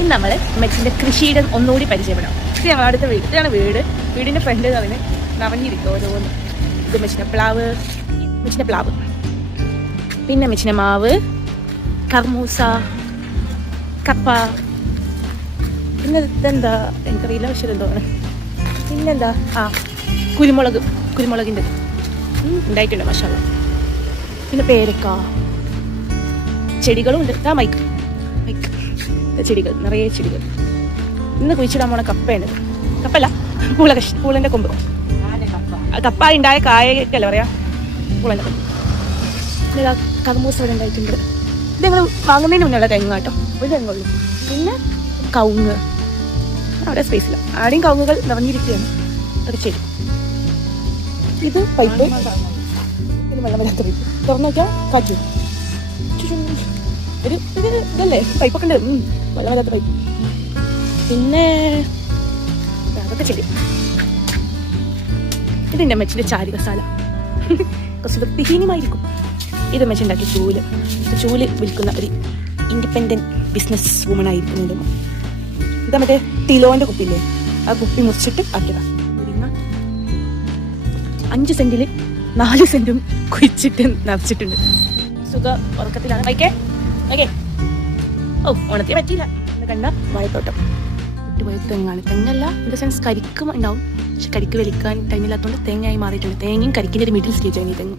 ഇന്ന് നമ്മൾ മെച്ചിൻ്റെ കൃഷിയുടെ ഒന്നുകൂടി പരിചയപ്പെടാം. ഇത് ഞങ്ങൾ അടുത്ത വീട്, ഇതാണ് വീട്. വീടിൻ്റെ ഫ്രണ്ട് അതിന് നവഞ്ഞിരിക്കും ഓരോന്ന്. ഇത് മെച്ചിൻ്റെ പ്ലാവ്, പിന്നെ മെച്ചിൻ്റെ മാവ്, കർമൂസ, കപ്പ, പിന്നെ ഇതെന്താ എനിക്കറിയില്ല, പക്ഷേ എന്തോന്ന്. പിന്നെന്താ കുരുമുളകിൻ്റെ ഉണ്ടായിട്ടുണ്ട് മാഷാള്ള. പിന്നെ പേരക്ക, ചെടികളും ഉണ്ട്. മൈക്ക് ചെടികൾ, നിറയെ ചെടികൾ. ഇന്ന് കുഴിച്ചിടാൻ പോണ കപ്പയാണ്. കപ്പല്ല, പൂളൻ്റെ കൊമ്പ്. കപ്പ ഉണ്ടായ കായക്കല്ല പറയാ, പൂളൻ്റെ കൊമ്പ്. പിന്നെ കർമൂസ ഇവിടെ ഉണ്ടായിട്ടുണ്ട്. ഇത് ഞങ്ങൾ വാങ്ങുന്നതിന് മുന്നുള്ള തെങ്ങ് കേട്ടോ, ഒരു തെങ്ങുള്ളൂ. പിന്നെ കവുങ്ങ്, അവിടെ സ്പേസില്ല, ആടെയും കവുങ്ങുകൾ നിറഞ്ഞിരിക്കുകയാണ്. ഒരു ചെടി. ഇത് പൈപ്പ്, ഇത് വെള്ളം വരാത്ത പൈപ്പ്. തുറന്നു നോക്കിയാൽ കാറ്റു. ഒരു ഇതല്ലേ പൈപ്പൊക്കെ ഉണ്ട്, വെള്ളം വരാത്ത പൈപ്പ്. പിന്നെ അതൊക്കെ ചെടി. ഇതിൻ്റെ മെച്ചിൻ്റെ ചാരി കസാല, കുറച്ച് വൃത്തിഹീനമായിരിക്കും. ഇത് മെച്ചുണ്ടാക്കിയ ചൂല് വിൽക്കുന്ന ഒരു ഇൻഡിപെൻഡൻറ്റ് ബിസിനസ് വുമൺ ആയിരിക്കുന്നുണ്ട്. ഇതാ മറ്റേ തിലോൻ്റെ കുപ്പിയില്ലേ, ആ കുപ്പി മുറിച്ചിട്ട് ആക്കിയതാ. 5 സെന്റിൽ 4 സെന്റും കുഴിച്ചിട്ട് നിറച്ചിട്ടുണ്ട്. സുഖ ഉറക്കത്തിലാണ്. ഓക്കെ ഓണത്തിന് പറ്റിയില്ല. കണ്ട വാഴത്തോട്ടം, വിട്ടുപോയ തെങ്ങാണ്. തെങ്ങല്ല, ഇൻ ദ സെൻസ് കരിക്കും ഉണ്ടാവും, പക്ഷെ കരിക്ക് വലിക്കാൻ ടൈമില്ലാത്തതുകൊണ്ട് തേങ്ങയായി മാറിയിട്ടുണ്ട്. തേങ്ങയും കരിക്കിൻ്റെ ഒരു മിഡിൽ സ്റ്റേജാണ് ഈ തെങ്ങ്.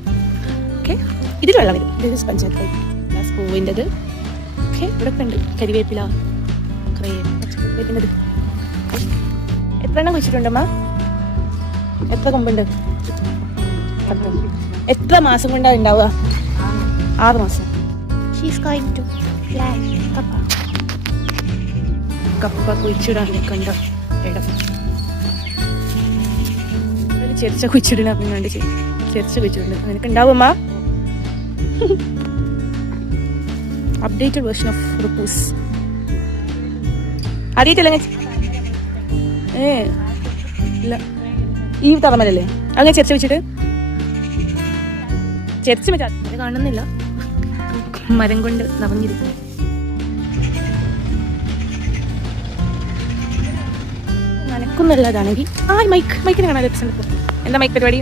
ഓക്കെ, ഇതിൽ വെള്ളം വരും. ഇത് പഞ്ചായത്ത് പൈപ്പ്, പൂവിൻ്റെത്. ഓക്കെ, ഇവിടെ ഉണ്ട് കരിവേപ്പില, പച്ചക്കറിവേപ്പിൻ്റെത്. എത്ര എണ്ണം കുഴിച്ചിട്ടുണ്ടമ്മ? എത്ര കൊമ്പുണ്ട്? എത്ര മാസം കൊണ്ടാണ് ഉണ്ടാവുക? 6 മാസം. കപ്പ കുഴിച്ചിടാൻ കണ്ട ഇടം. ചെറിച്ച കുഴിച്ചിടണം കണ്ട് ചെറിച്ച കുഴിച്ചിട്ടുണ്ട്. നിനക്ക് ഉണ്ടാവുമ്മ? അപ്ഡേറ്റഡ് വേർഷൻ ഓഫ് റുപ്പൂസ് അറിയത്തില്ല. ഇല്ല, ഈ തറമലല്ലേ അങ്ങനെ ചെറിച്ച വെച്ചിട്ട് ചെറിച്ച് വെച്ചാൽ കാണുന്നില്ല. മരം കൊണ്ട് നിറഞ്ഞിരിക്കുന്നു. നനക്കുന്നുള്ളതാണെങ്കിൽ മൈക്കിന് കാണാൻ ലഭിച്ചിട്ടുണ്ട്. എന്താ മൈക്ക് പരിപാടി?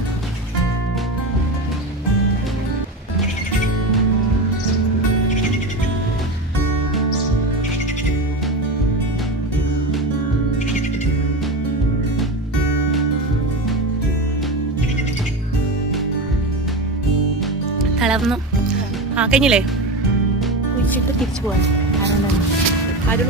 തളർന്നു. കഴിഞ്ഞില്ലേ? കുഴിച്ചിട്ട് തിരിച്ചു പോകാൻ ആരും